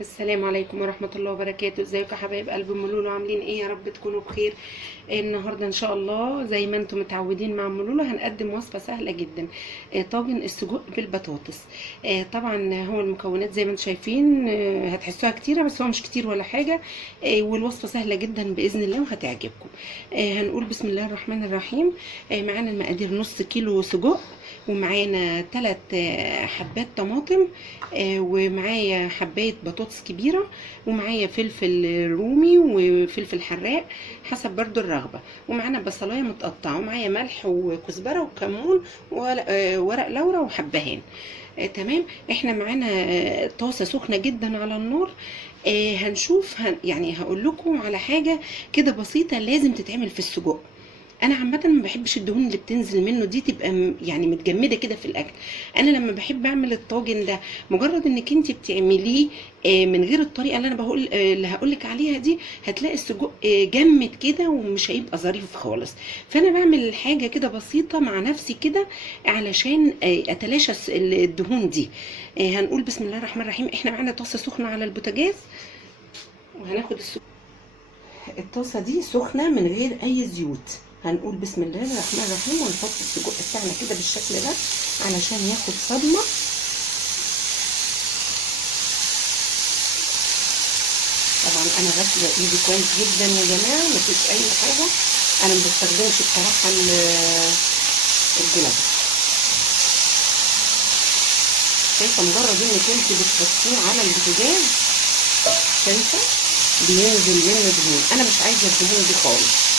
السلام عليكم ورحمة الله وبركاته. ازيكم يا حبايب قلب ام لولو؟ عاملين ايه؟ يا رب تكونوا بخير. النهارده ان شاء الله زي ما انتم متعودين مع ام لولو هنقدم وصفة سهلة جدا. طاجن السجق بالبطاطس. طبعا هو المكونات زي ما انتم شايفين، هتحسوها كتيرة بس هو مش كتير ولا حاجة. والوصفة سهلة جدا بإذن الله وهتعجبكم. هنقول بسم الله الرحمن الرحيم. معانا المقادير: نص كيلو سجق، ومعانا 3 حبات طماطم، ومعايا حبايه بطاطس كبيره، ومعايا فلفل رومي وفلفل حراق حسب برضو الرغبه، ومعانا بصلايه متقطعه، ومعايا ملح وكزبره وكمون وورق لورا وحبهان. تمام. احنا معانا طاسه سخنه جدا على النار. هنشوف يعني هقول لكم على حاجه كده بسيطه لازم تتعمل في السجق. انا عامه ما بحبش الدهون اللي بتنزل منه دي تبقى يعني متجمده كده في الاكل. انا لما بحب اعمل الطاجن ده مجرد انك انت بتعمليه من غير الطريقه اللي انا بقول اللي هقول لك عليها دي، هتلاقي السجق جمد كده ومش هيبقى ظريف خالص. فانا بعمل حاجه كده بسيطه مع نفسي كده علشان اتلاشى الدهون دي. هنقول بسم الله الرحمن الرحيم. احنا معانا طاسه سخنه على البوتاجاز، وهناخد الطاسه دي سخنه من غير اي زيوت. هنقول بسم الله الرحمن الرحيم ونحط السجق بتاعنا كده بالشكل ده علشان ياخد صدمه. طبعا انا غاسله ايدي كويس جدا يا جماعه، مفيش اي حاجه. انا ما بستخدمش بصراحه الجلافز. شايفه مجرد انك انت بتحطيه على البوتاجاز، شايفه بينزل منه دهون. انا مش عايزه الدهون دي خالص.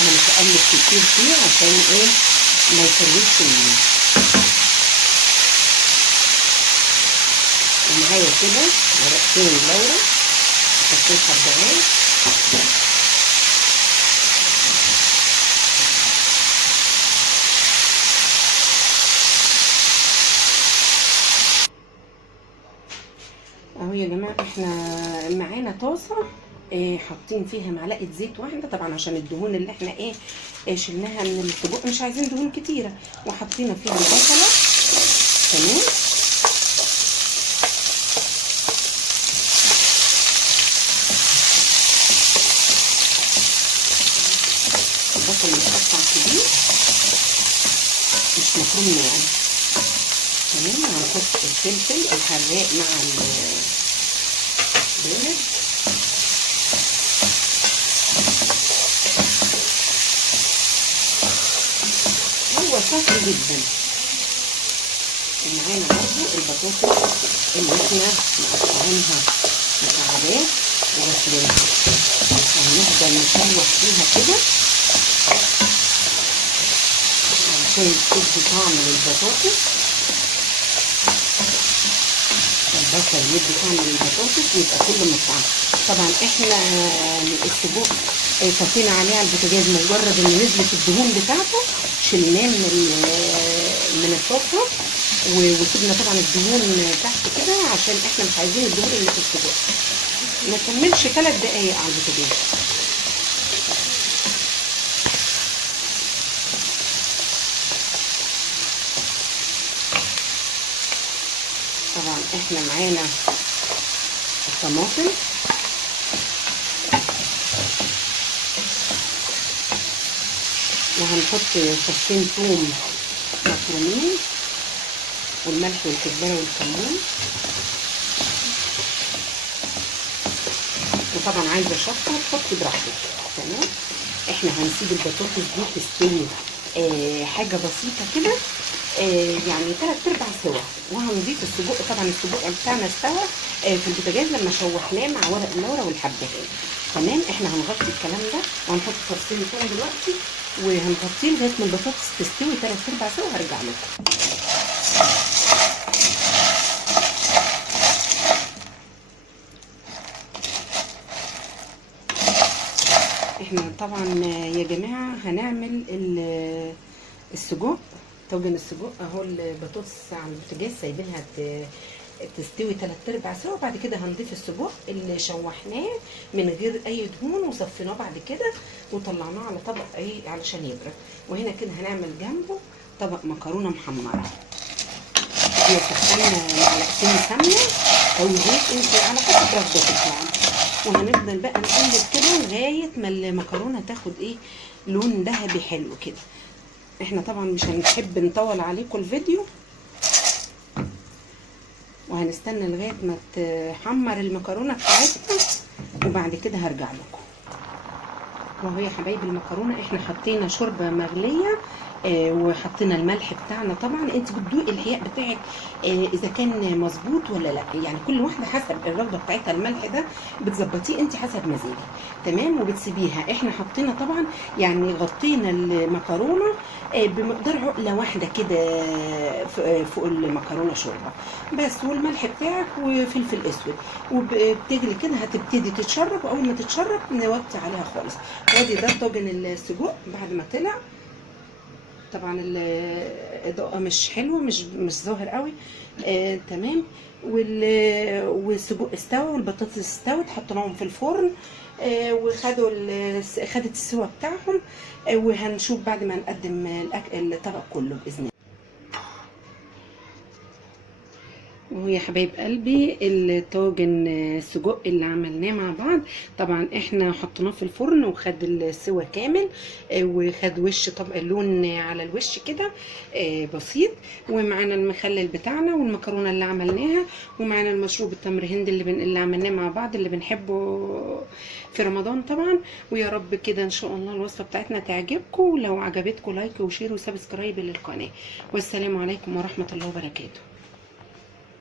انا مش هقلب كتير فيه عشان ايه ما يفرقش مني. ومعايا كده ورقتين لورا حطيت حبهان، اهو يا جماعه. احنا معانا طاسه حاطين فيها معلقه زيت واحده طبعا عشان الدهون اللي احنا شلناها من السجق، مش عايزين دهون كتيره، وحطينا فيها البصله. تمام. البصل متقطع كبير مش مفروم يعني. تمام. هنحط الفلفل الحراق مع البارد. هو سهل جدا. ومعانا برضو البطاطس اللي احنا مقطعينها مكعبات وغسلينها، هنفضل نشوح فيها كده علشان تدي طعم للبطاطس. البصل يدي طعم للبطاطس ويبقى كله مطعم. طبعا احنا السجق صفينا عليه على البوتاجاز، مجرد ان نزلت الدهون بتاعته شلناه من الطاسه، وسيبنا طبعا الدهون تحت كده عشان احنا مش عايزين الدهون اللي في السجق. ما كملش 3 دقايق على البوتاجاز. طبعا احنا معانا الطماطم، وهنحط فصين ثوم مفرومين، والملح والكزبره والكمون، وطبعا عايزه شطه تحطي براحتك. تمام. احنا هنسيب البطاطس دي تستوي حاجه بسيطه كده، يعني 3/4 سوا، وهنضيف السجق. طبعا السجق بتاعنا استوى في البوتاجاز لما شوحناه مع ورق اللورا والحبهان. تمام. احنا هنغطي الكلام ده وهنحط فصين ثوم دلوقتي، وهنغطيه لغايه ما البطاطس تستوي 3/4 سوا. هرجع لكم. احنا طبعا يا جماعه هنعمل السجق، طاجن السجق اهو. البطاطس على البوتاجاز سايبينها تستوي 3/4 سوا، وبعد كده هنضيف السجق اللي شوحناه من غير اي دهون وصفيناه بعد كده وطلعناه على طبق ايه علشان يبرد. وهنا كده هنعمل جنبه طبق مكرونه محمره. هي سخنا معلقتين سمنه او زيت، انت على حسب رغبتك يعني. وهنفضل بقى نقلب كده لغايه ما المكرونه تاخد ايه لون ذهبي حلو كده. احنا طبعا مش هنحب نطول عليكم الفيديو، وهنستنى لغايه ما تحمر المكرونه بتاعتنا وبعد كده هرجع لكم. وهو يا حبايبي المكرونه احنا حطينا شوربه مغليه وحطينا الملح بتاعنا. طبعا انت بتدوقي الحياء بتاعك اذا كان مظبوط ولا لا، يعني كل واحده حسب الرغبه بتاعتها. الملح ده بتظبطيه انت حسب مزاجك، تمام. وبتسيبيها. احنا حطينا طبعا يعني غطينا المكرونه بمقدار عقله واحده كده فوق المكرونه شوربه بس، والملح بتاعك وفلفل اسود، وبتغلي كده هتبتدي تتشرب، واول ما تتشرب نوطي عليها خالص. وادي ده طاجن السجق بعد ما طلع. طبعا الاضاءه مش حلوه، مش ظاهر قوي تمام. والسجق استوى والبطاطس استوت، حطيناهم في الفرن وخدوا خدت السوا بتاعهم. وهنشوف بعد ما نقدم الطبق كله باذن الله. ويا حبايب قلبي الطاجن السجق اللي عملناه مع بعض، طبعا احنا حطيناه في الفرن وخد السوا كامل وخد وش طبق اللون على الوش كده بسيط. ومعانا المخلل بتاعنا والمكرونه اللي عملناها، ومعانا المشروب التمر هند اللي عملناه مع بعض اللي بنحبه في رمضان طبعا. ويا رب كده ان شاء الله الوصفه بتاعتنا تعجبكم، ولو عجبتكم لايك وشير وسبسكرايب للقناه. والسلام عليكم ورحمه الله وبركاته.